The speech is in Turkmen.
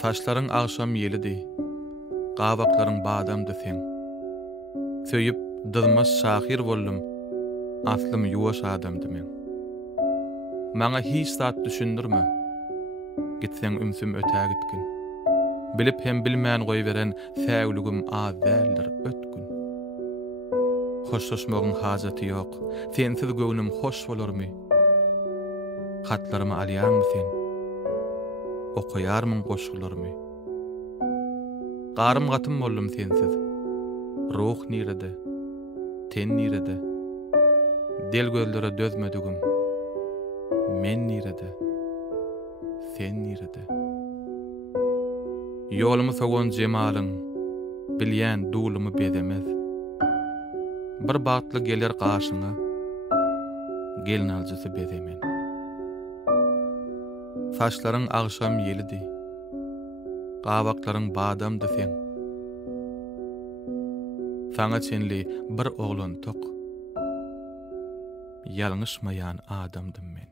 Saçlaryň agşam ýelidi, gabaklaryň badamdy sen. Söýüp dylmas şahir boldum, aslym ýuwaş adamdy men. Maňa hiç zat düşündirme, gitseň ümsüm ötä gitgin. Bilip hem bilmän goýberen säwligim az däldir ötgün. Hoşlaşmagyň hajaty ýok, sensiz göwnüm hoş bolarmy? Hatlarymy alýarmy sen? Okuýarmyň goşgularmy? Garym gatym boldum sensiz. Ruh nirede? Ten nirede? Del gözlere dözmedigim. Men nirede? Sen nirede? Ýolumy sowan jemalyň, bilýän dulumy bezemez. Bir batly geler gaşyňa, gelin aljysy bezemen. Saçlaryň agşam ýelidi, gabaklaryň badamdy sen. Saňa çenli bir oglan tok, ýalňyşmaýan adamdym men.